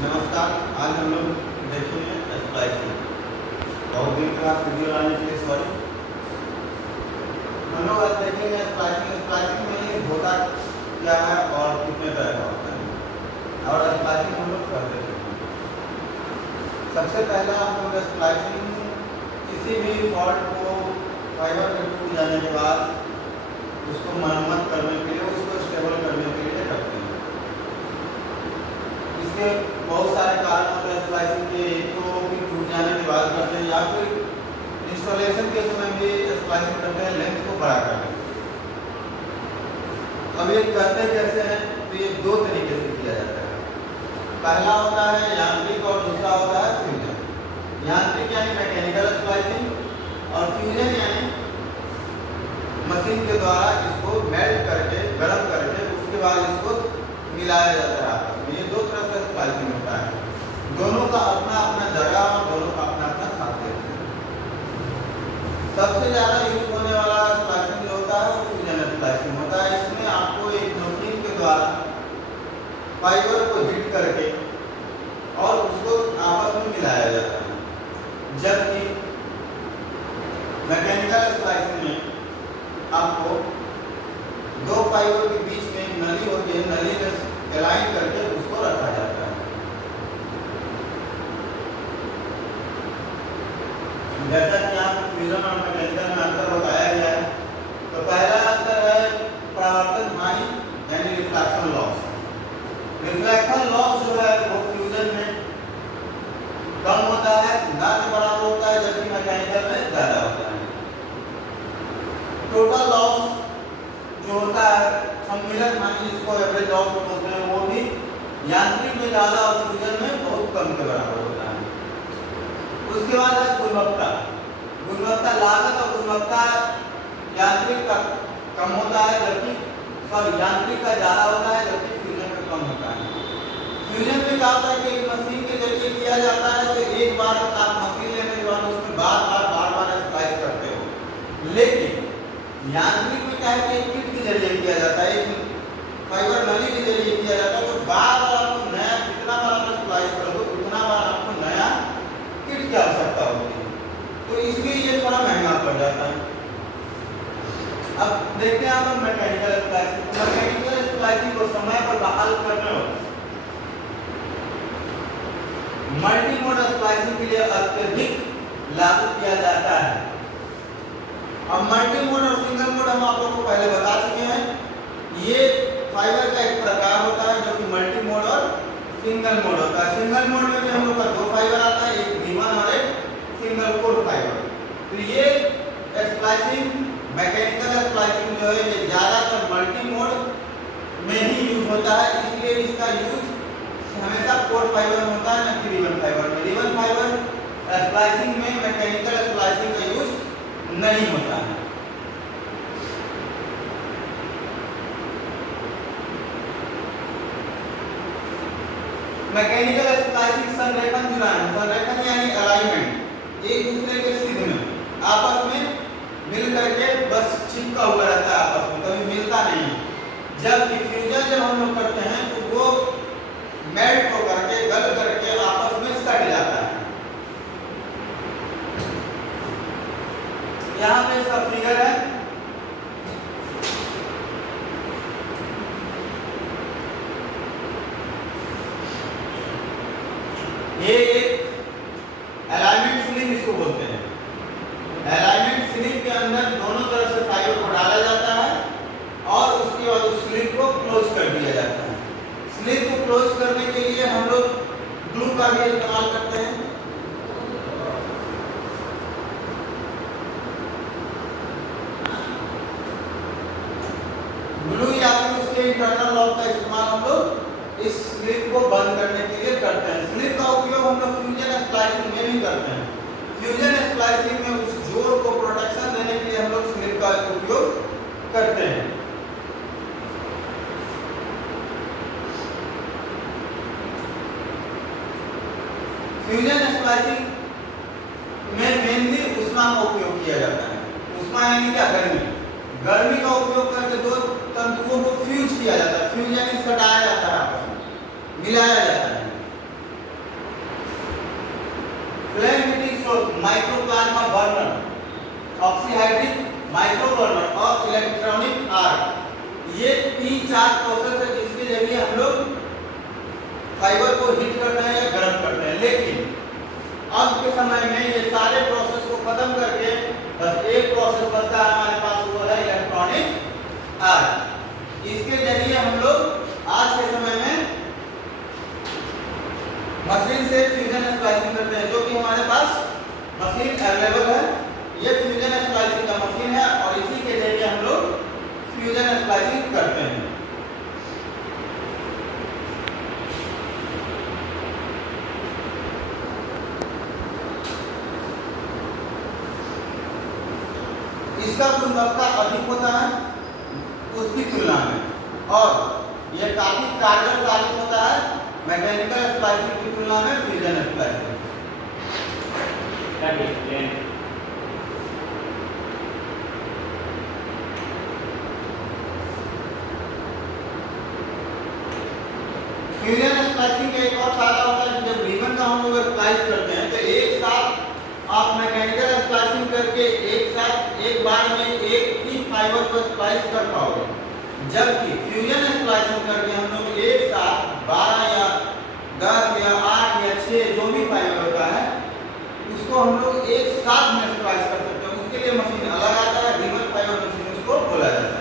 नमस्कार। आज हम लोग देखेंगे स्प्लाइसिंग। बहुत दिन के बाद वीडियो लाने के लिए सॉरी। हम लोग आज देखेंगे स्प्लाइसिंग। स्प्लाइसिंग में ये होता क्या है और कितने तरह का होता है और स्प्लाइसिंग हम लोग करते हैं। सबसे पहला हम लोग स्प्लाइसिंग किसी भी फॉल्ट को फाइबर में टूट जाने के बाद उसको मरम्मत करने के लिए, उसको स्टेबल करने के लिए करते हैं। इसके बहुत सारे कारण होते हैं स्प्लाइसिंग के। एक तो टूट जाने के बाद करते हैं या फिर इंस्टॉलेशन के समय भी स्प्लाइसिंग करते हैं, लेंथ को बड़ा करने। अब ये करते कैसे हैं, तो ये दो तरीके से किया जाता है। पहला होता है यांत्रिक और दूसरा होता है फ्यूजन। यांत्रिक यानी मैकेनिकल स्प्लाइसिंग और फ्यूजन यानी मशीन के द्वारा इसको मेल्ट करके, गर्म करके उसके बाद इसको मिलाया जाता है आपस में। ये दो तरह से स्प्लाइसिंग होता है। दोनों का अपना अपना जगह और दोनों का अपना अपना खासियत है। सबसे ज़्यादा यूज होने वाला स्प्लाइसिंग जो होता है वो फ्यूजन स्प्लाइसिंग होता है। इसमें आपको एक मशीन के द्वारा फाइबर को हीट करके और उसको आपस में मिलाया जाता है। जबकि मैकेनिकल स्प्लाइसिंग में आपको दो फाइबर के बीच में एक नली होती है, नली में अलाइन करके उसको रखा जाता है। जैसा कि यहाँ पे फ्यूजन और मैकेनिकल में अंतर बताया गया है, तो पहला अंतर है परावर्तन हानि यानी रिफ्लेक्शन लॉस। रिफ्लेक्शन लॉस जो है वो फ्यूजन में कम होता है, ना के बराबर होता है, जबकि मैकेनिकल में ज़्यादा होता है। टोटल लॉस जो होता है, सम्मिलन हानि जिसको एवरेज लॉस बोलते हैं, वो भी यांत्रिक में ज़्यादा और फ्यूजन में बहुत कम के बराबर होता है। उसके बाद है गुणवत्ता। गुणवत्ता लागत और गुणवत्ता यांत्रिक का कम होता है, जबकि यांत्रिक का ज़्यादा होता है, जबकि फ्यूजन का कम होता है। फ्यूजन में क्या होता है कि एक मशीन के जरिए किया जाता है, तो एक बार आप मशीन लेने के बाद उसमें बार बार स्प्लाइस करते हो। लेकिन यांत्रिक में क्या है कि एक किट के जरिए किया जाता है, एक फाइबर नली के जरिए किया जाता है। तो बार बार आपको नया, जितना बार आप स्प्लाइस करोगे उतना बार आपको नया किट की आवश्यकता होती है, तो इसलिए ये थोड़ा महंगा पड़ जाता है। अब देखते हैं आप मैकेनिकल स्प्लाइसिंग। मैकेनिकल स्प्लाइसिंग को समय पर बहाल करने और मल्टी मोड स्प्लाइसिंग के लिए अत्यधिक लागू किया जाता है। अब मल्टी मोड और सिंगल मोड हम आप लोगों को पहले बता चुके हैं। ये फाइबर का एक प्रकार होता है जो कि मल्टी मोड और सिंगल मोड होता है। सिंगल मोड में भी हम लोग का दो फाइबर आता है, एक V1 और एक सिंगल कोर फाइबर। तो ये स्प्लाइसिंग, मैकेनिकल स्प्लाइसिंग जो है ये ज़्यादातर मल्टी मोड में ही यूज होता है, इसलिए इसका यूज हमेशा कोर फाइबर में होता है, न कि रिबन फाइबर में। रिबन फाइबर स्प्लाइसिंग में मैकेनिकल स्प्लाइसिंग का यूज नहीं होता है। मैकेनिकल स्प्लाइसिंग संरेखन जुड़ान, संरेखन यानी अलाइनमेंट, एक दूसरे के सीध में आपस में मिल करके बस चिपका हुआ रहता है, आपस में कभी मिलता नहीं है। जबकि फ्यूजन जब हम लोग करते हैं तो वो मेल्ट हो करके, गल करके आपस में सट जाता है। यहाँ पे इसका फिगर है। ये एक अलाइनमेंट स्लीव इसको बोलते हैं। अलाइनमेंट स्लीव के अंदर दोनों तरफ से फाइबर को डाला जाता है और उसके बाद उस स्लीव को क्लोज कर दिया जाता है। स्लीव को क्लोज करने के लिए हम लोग ग्लू का भी इस्तेमाल करते हैं। ग्लू या फिर उसके इंटरनल लॉक का इस्तेमाल हम लोग इस स्लीव को बंद करने के लिए करते हैं। स्लीव का उपयोग हम लोग फ्यूजन स्प्लाइसिंग में भी करते हैं। फ्यूजन स्प्लाइसिंग में उस जोड़ को प्रोटेक्शन देने के लिए हम लोग स्लीव का उपयोग करते हैं। फ्यूजन स्प्लाइसिंग में मेनली ऊष्मा का उपयोग किया जाता है। ऊष्मा यानी क्या? गर्मी। गर्मी का उपयोग करके दो तंतुओं को फ्यूज किया जाता है। फ्यूज यानी सटाया जाता है, आपस में मिलाया जाता है। फ्लेम हीटिंग स्रोत माइक्रोप्लाज्मा बर्नर, ऑक्सीहाइड्रिक माइक्रो बर्नर और इलेक्ट्रॉनिक आर्क। ये 3-4 प्रोसेस है जिसके जरिए हम लोग फाइबर को हीट करते हैं या गर्म करते हैं। लेकिन अब के समय में ये सारे प्रोसेस को खत्म करके बस एक प्रोसेस बचता है हमारे पास, वो है इलेक्ट्रॉनिक आर्क। इसके जरिए हम लोग आज के समय में मशीन से फ्यूजन स्प्लाइसिंग करते हैं, जो कि हमारे पास मशीन अवेलेबल है। ये फ्यूजन स्प्लाइसिंग का मशीन है और इसी के जरिए हम लोग फ्यूजन स्प्लाइसिंग करते हैं। इसका गुणवत्ता अधिक होता है उसकी तुलना में और यह काफी कारगर साबित होता है मैकेनिकल स्प्लाइसिंग की तुलना में फ्यूजन स्प्लाइसिंग। फ्यूजन स्प्लाइसिंग का एक और फायदा होता है, जब रिबन का हम लोग स्प्लाइस करते हैं तो एक साथ आप मैकेनिकल स्प्लाइसिंग करके एक साथ एक बार में एक ही फाइबर को स्प्लाइस कर पाओगे, जबकि फ्यूजन स्प्लाइसिंग करके हम लोग एक साथ 12 या 10 या 8 या 6 जो भी फाइबर होता है उसको हम लोग एक साथ में स्प्लाइस कर सकते हैं। उसके लिए मशीन अलग आता है, रिबन फाइबर मशीन उसको बोला जाता है।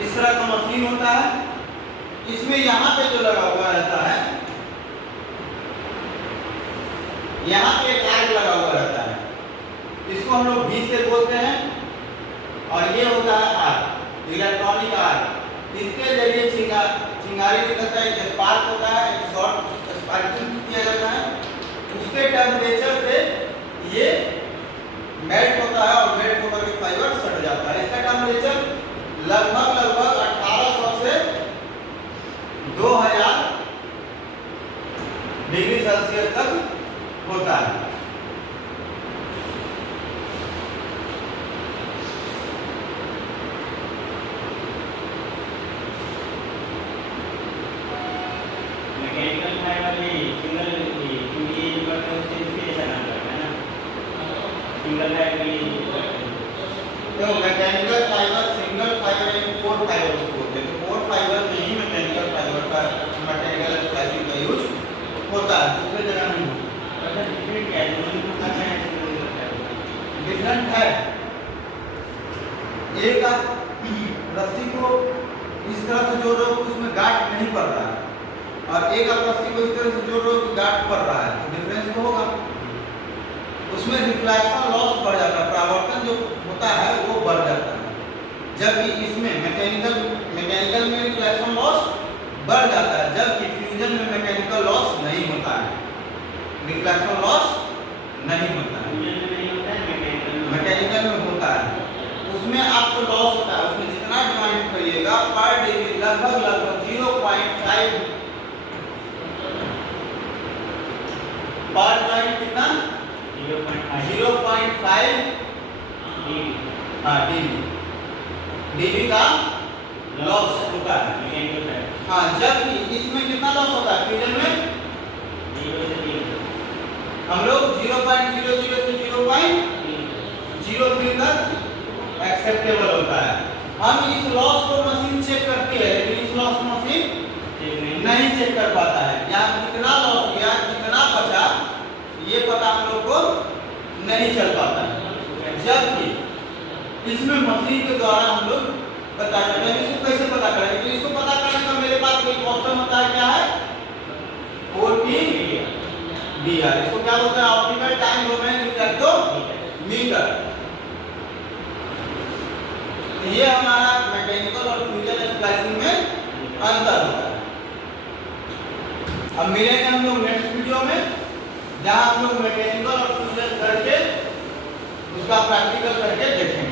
इस तरह का मशीन होता है, इसमें यहाँ पे जो लगा हुआ रहता है, यहाँ पे एक आर्क लगा हुआ रहता है, इसको हम लोग भी से बोलते हैं और ये होता है आर्क, इलेक्ट्रॉनिक आर्क। इसके जरिए चिंगारी निकलता है, एक स्पार्क होता है, एक शॉर्ट स्पार्किंग किया जाता है। उसके टेम्परेचर से ये मेल्ट होता है और मेल्ट होकर के फाइबर सट जाता है। इसका टेम्परेचर लगभग 1800 से 2000 डिग्री सेल्सियस तक होता है। मैकेनिकल फाइबर सिंगल सिंगल तो मैकेनिकल फाइबर सिंगल फाइबर यानी कोर फाइबर को बोलते हैं। तो कोर फाइबर में ही मैकेनिकल फाइबर का मैकेनिकल स्प्लाइसिंग का यूज होता है, दूसरी जगह नहीं होता। डिफरेंट है, एक आप रस्सी को इस तरह से जोड़ रहे हो कि उसमें गांठ नहीं पड़ रहा है और एक आप रस्सी को इस तरह से जोड़ रहे हो कि गांठ पड़ रहा है, तो डिफरेंस तो होगा। उसमें रिफ्लेक्शन लॉस बढ़ जाता है, परावर्तन जो होता है वो बढ़ जाता है, जबकि इसमें मैकेनिकल में रिफ्लेक्शन लॉस बढ़ जाता है, जबकि फ्यूजन में मैकेनिकल लॉस नहीं होता है, रिफ्लेक्शन लॉस नहीं होता है। मैकेनिकल में होता है, उसमें आपको लॉस होता है। उसमें जितना ज्वाइंट करिएगा पर डे लगभग 0.5 पर ज्वाइंट कितना 0.5 डीबी का लॉस होता है। हाँ, जबकि इसमें कितना लॉस होता है, फ्यूजन में हम लोग 0.00 से 0.03 तक एक्सेप्टेबल होता है। हम इस लॉस को मशीन चेक करती है, लेकिन इस लॉस को मशीन नहीं चेक कर पाता है। यहाँ कितना लॉस गया, कितना बचा, ये पता हम लोग को नहीं चल पाता है, जबकि इसमें मशीन के द्वारा हम लोग पता करते हैं। इसको कैसे पता करेंगे, तो इसको पता करने का मेरे पास एक ऑप्शन होता है, क्या है, OTDR। इसको क्या बोलते हैं, ऑप्टिकल टाइम डोमेन रिफ्लेक्टोमीटर। ये हमारा मैकेनिकल और फ्यूजन स्प्लाइसिंग में अंतर होता है। अब मिलेंगे हम लोग नेक्स्ट वीडियो में, जहां हम लोग मैकेनिकल और फ्यूजन करके उसका प्रैक्टिकल करके देखेंगे।